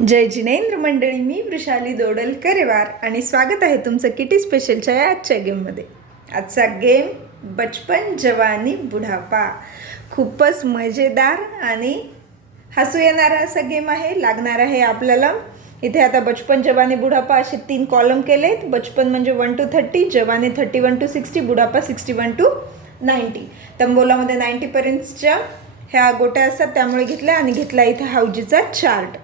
जय जिनेंद्र मंडळी, मी वृषाली दोडलकरेवार आणि स्वागत आहे तुमचं किटी स्पेशलच्या या आजच्या गेममध्ये. आजचा गेम बचपन जवानी बुढापा. खूपच मजेदार आणि हसू येणारा असा गेम आहे. लागणार आहे आपल्याला. इथे आता बचपन जवानी बुढापा असे 3 कॉलम केलेत. बचपन म्हणजे 1 to 30, जवानी 31 to 60, बुढापा 61 to 90. तंबोलामध्ये 90पर्यंतच्या ह्या गोट्या असतात, त्यामुळे घेतल्या आणि घेतला इथे हाऊजीचा चार्ट.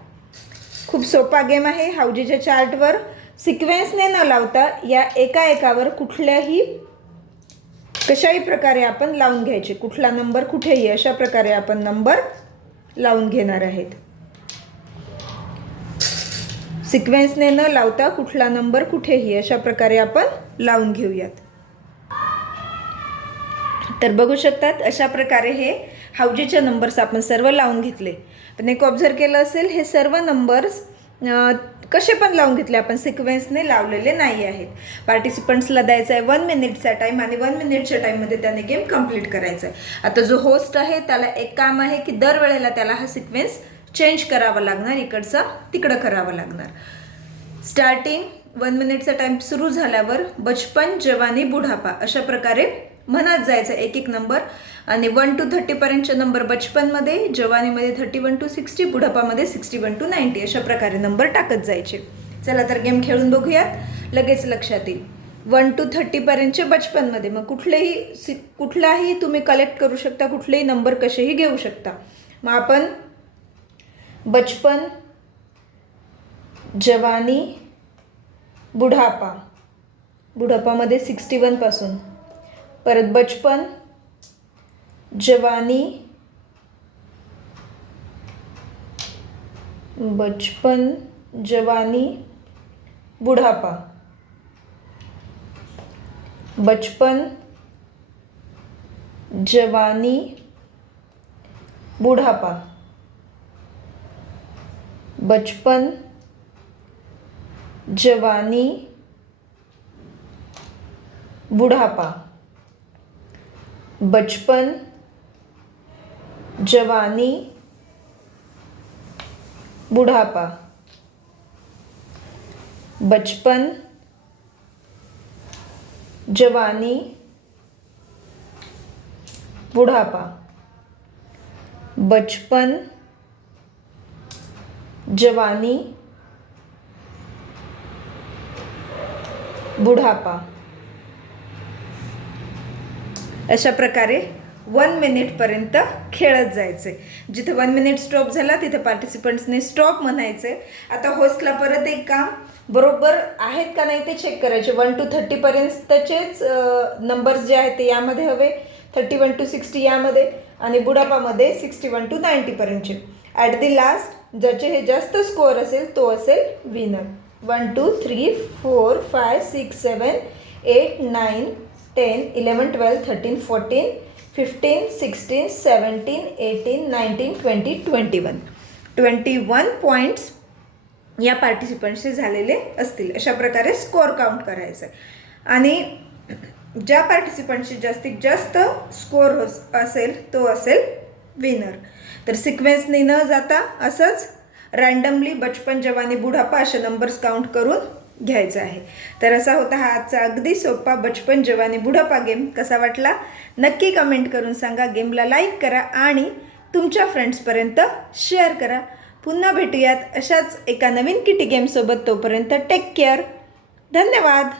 खूप सोपा गेम आहे. हाऊजीच्या चार्टवर सिक्वेन्सने न लावता या एकावर कुठल्याही कशाही प्रकारे आपण लावून घ्यायचे. कुठला नंबर कुठेही अशा प्रकारे आपण नंबर लावून घेणार आहेत. सिक्वेन्सने न लावता कुठला नंबर कुठेही अशा प्रकारे आपण लावून घेऊयात. तर बघू शकतात अशा प्रकारे हे हाऊजीचे नंबर्स आपण सर्व लावून घेतले. पण एक ऑब्झर्व केलं असेल, हे सर्व नंबर्स कसे पण लावून घेतले, आपण सिक्वेन्सने लावलेले नाही आहेत. पार्टिसिपंट्सला द्यायचा आहे 1 मिनिटचा टाईम आणि 1 मिनिटच्या टाईममध्ये त्याने गेम कंप्लीट करायचा आहे. आता जो होस्ट आहे त्याला एक काम आहे की दरवेळेला त्याला हा सिक्वेन्स चेंज करावा लागणार, इकडचा तिकडं करावा लागणार. स्टार्टिंग 1 मिनिटचा टाईम सुरू झाल्यावर बचपन जवानी बुढापा अशा प्रकारे म्हणत जायचं एक एक नंबर. आणि 1 to 30 पर्यंतचे नंबर बचपनमध्ये, जवानीमध्ये 31 to 60, बुढापामध्ये 61 to 90 अशा प्रकारे नंबर टाकत जायचे. चला तर गेम खेळून बघूयात. लगेच लक्षात येईल. 1 to 30 पर्यंतचे बचपनमध्ये, मग कुठलाही तुम्ही कलेक्ट करू शकता, कुठलेही नंबर कसेही घेऊ शकता. मग आपण बचपन जवानी बुढापा, बुढापामध्ये 61 पासून, परत बचपन जवानी बुढापा, बचपन जवानी बुढापा, बचपन जवानी बुढापा, बचपन जवानी बुढापा, बचपन जवानी बुढापा, बचपन जवानी बुढापा. अशा प्रकारे 1 मिनिटपर्यंत खेळत जायचे. जिथे 1 मिनिट स्टॉप झाला तिथे पार्टिसिपंट्सने स्टॉप म्हणायचे. आता होस्टला परत एक काम, बरोबर आहेत का नाही ते चेक करायचे. 1 to 30 पर्यंतचेच नंबर्स जे आहेत ते यामध्ये हवे, 31 to 60 यामध्ये, आणि बुढापामध्ये 61 to 90 पर्यंतचे. ॲट दी लास्ट ज्याचे हे जास्त स्कोअर असेल तो असेल विनर. 1 2 3 4 5 6 7 8 9 10 11 12 13 14 15 16 17 18 19 20 21 पॉईंट्स या पार्टिसिपंट्सचे झालेले असतील. अशा प्रकारे स्कोअर काउंट करायचं आहे. आणि ज्या पार्टिसिपंट्सचे जास्तीत जास्त स्कोअर असेल तो असेल विनर. तर सिक्वेन्सने न जाता असंच रँडमली बचपन जवानी बुढापा असे नंबर्स काउंट करून घ्यायचं आहे. तर असा होता हा आजचा अगदी सोपा बचपन जवानी बुढापा गेम. कसा वाटला नक्की कमेंट करून सांगा. गेमला लाईक करा आणि तुमच्या फ्रेंड्सपर्यंत शेअर करा. पुन्हा भेटूयात अशाच एका नवीन किटी गेमसोबत. तोपर्यंत टेक केअर. धन्यवाद.